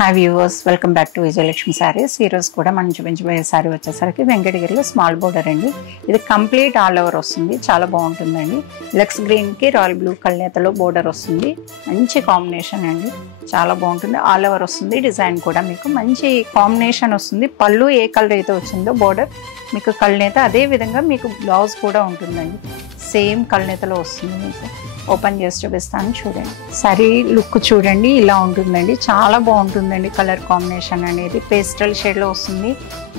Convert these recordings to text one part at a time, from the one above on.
Hi viewers, welcome back to Vijayalakshmi saris. ఈరోజు కూడా మనం చూపించబోయే సారీ వచ్చేసరికి వెంకటగిరిలో స్మాల్ బోర్డర్ అండి. ఇది కంప్లీట్ ఆల్ ఓవర్ వస్తుంది, చాలా బాగుంటుందండి. లక్స్ గ్రీన్కి రాయల్ బ్లూ కల్నేతలో బోర్డర్ వస్తుంది, మంచి కాంబినేషన్ అండి, చాలా బాగుంటుంది. ఆల్ ఓవర్ వస్తుంది, డిజైన్ కూడా మీకు మంచి కాంబినేషన్ వస్తుంది. పళ్ళు ఏ కలర్ అయితే వచ్చిందో బోర్డర్ మీకు కల్నేత, అదే విధంగా మీకు బ్లౌజ్ కూడా ఉంటుందండి, సేమ్ కల్నేతలో వస్తుంది. మీకు ఓపెన్ చేసి చూపిస్తాను, చూడండి. సారీ లుక్ చూడండి, ఇలా ఉంటుందండి, చాలా బాగుంటుందండి. కలర్ కాంబినేషన్ అనేది పేస్టల్ షేడ్లో వస్తుంది,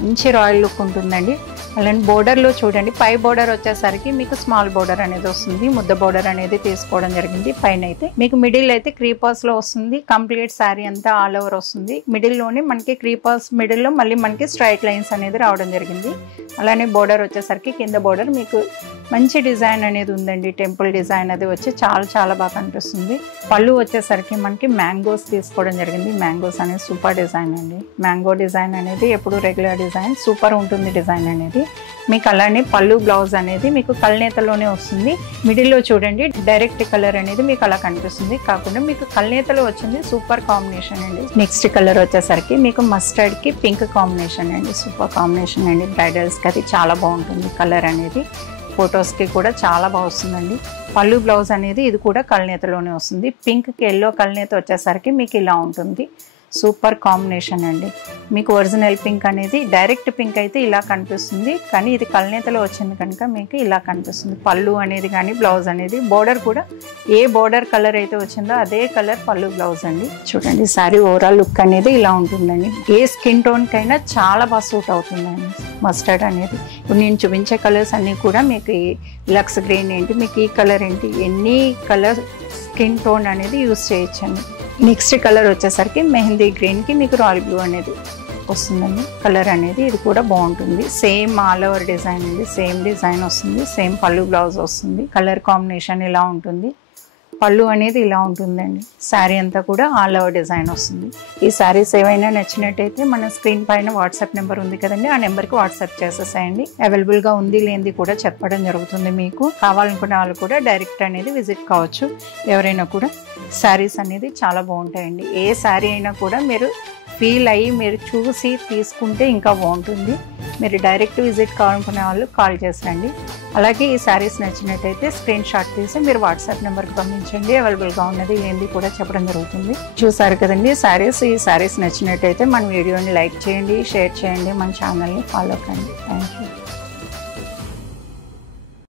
మంచి రాయల్ లుక్ ఉంటుందండి. అలాంటి బోర్డర్లో చూడండి, పై బోర్డర్ వచ్చేసరికి మీకు స్మాల్ బోర్డర్ అనేది వస్తుంది, ముద్ద బోర్డర్ అనేది తీసుకోవడం జరిగింది. పైన అయితే మీకు మిడిల్ అయితే క్రీపర్స్లో వస్తుంది, కంప్లీట్ శారీ అంతా ఆల్ ఓవర్ వస్తుంది. మిడిల్లోనే మనకి క్రీపర్స్ మిడిల్లో మళ్ళీ మనకి స్ట్రైట్ లైన్స్ అనేది రావడం జరిగింది. అలానే బోర్డర్ వచ్చేసరికి కింద బోర్డర్ మీకు మంచి డిజైన్ అనేది ఉందండి, టెంపుల్ డిజైన్ అది వచ్చి చాలా బాగా కనిపిస్తుంది. పళ్ళు వచ్చేసరికి మనకి మ్యాంగోస్ తీసుకోవడం జరిగింది. మ్యాంగోస్ అనేది సూపర్ డిజైన్ అండి. మ్యాంగో డిజైన్ అనేది ఎప్పుడు రెగ్యులర్ డిజైన్, సూపర్ ఉంటుంది డిజైన్ అనేది. మీకు అలానే పళ్ళు బ్లౌజ్ అనేది మీకు కల్నేతలోనే వస్తుంది. మిడిల్లో చూడండి డైరెక్ట్ కలర్ అనేది మీకు అలా కనిపిస్తుంది, కాకుండా మీకు కల్నేతలో వచ్చింది సూపర్ కాంబినేషన్ అండి. నెక్స్ట్ కలర్ వచ్చేసరికి మీకు మస్టర్డ్ కి పింక్ కాంబినేషన్ అండి, సూపర్ కాంబినేషన్ అండి. బ్రైడల్స్ కి అది చాలా బాగుంటుంది కలర్ అనేది, ఫొటోస్కి కూడా చాలా బాగా వస్తుందండి. పళ్ళు బ్లౌజ్ అనేది ఇది కూడా కల్నేతలోనే వస్తుంది. పింక్కి ఎల్లో కల్నేత వచ్చేసరికి మీకు ఇలా ఉంటుంది, సూపర్ కాంబినేషన్ అండి. మీకు ఒరిజినల్ పింక్ అనేది డైరెక్ట్ పింక్ అయితే ఇలా కనిపిస్తుంది, కానీ ఇది కల్నేతలో వచ్చింది కనుక మీకు ఇలా కనిపిస్తుంది. పళ్ళు అనేది కానీ బ్లౌజ్ అనేది, బోర్డర్ కూడా ఏ బోర్డర్ కలర్ అయితే వచ్చిందో అదే కలర్ పళ్ళు బ్లౌజ్ అండి. చూడండి సారీ ఓవరాల్ లుక్ అనేది ఇలా ఉంటుందండి. ఏ స్కిన్ టోన్కైనా చాలా బాగా సూట్ అవుతుందండి మస్టర్డ్ అనేది. ఇప్పుడు నేను చూపించే కలర్స్ అన్నీ కూడా మీకు లక్స్ గ్రీన్ ఏంటి, మీకు ఈ కలర్ ఏంటి, ఎన్ని కలర్ స్కిన్ టోన్ అనేది యూస్ చేయొచ్చండి. నెక్స్ట్ కలర్ వచ్చేసరికి మెహందీ గ్రీన్కి మీకు రాయల్ బ్లూ అనేది వస్తుందండి కలర్ అనేది, ఇది కూడా బాగుంటుంది. సేమ్ ఆల్ ఓవర్ డిజైన్ అండి, సేమ్ డిజైన్ వస్తుంది, సేమ్ పళ్ళు బ్లౌజ్ వస్తుంది. కలర్ కాంబినేషన్ ఇలా ఉంటుంది, పళ్ళు అనేది ఇలా ఉంటుందండి. శారీ అంతా కూడా ఆల్ ఓవర్ డిజైన్ వస్తుంది. ఈ శారీస్ ఏవైనా నచ్చినట్టయితే మన స్క్రీన్ పైన వాట్సాప్ నెంబర్ ఉంది కదండి, ఆ నెంబర్కి వాట్సాప్ చేసేసేయండి. అవైలబుల్గా ఉంది లేనిది కూడా చెప్పడం జరుగుతుంది. మీకు కావాలనుకునే వాళ్ళు కూడా డైరెక్ట్ అనేది విజిట్ కావచ్చు. ఎవరైనా కూడా శారీస్ అనేది చాలా బాగుంటాయండి. ఏ శారీ అయినా కూడా మీరు ఫీల్ అయ్యి మీరు చూసి తీసుకుంటే ఇంకా బాగుంటుంది. మీరు డైరెక్ట్ విజిట్ కావాలనుకునే వాళ్ళు కాల్ చేసండి. అలాగే ఈ శారీస్ నచ్చినట్టయితే స్క్రీన్ షాట్ తీసి మీరు వాట్సాప్ నెంబర్కి పంపించండి. అవైలబుల్గా ఉన్నది ఏంది కూడా చెప్పడం జరుగుతుంది. చూసారు కదండి శారీస్. ఈ శారీస్ నచ్చినట్టయితే మన వీడియోని లైక్ చేయండి, షేర్ చేయండి, మన ఛానల్ని ఫాలో కండి. Thank you.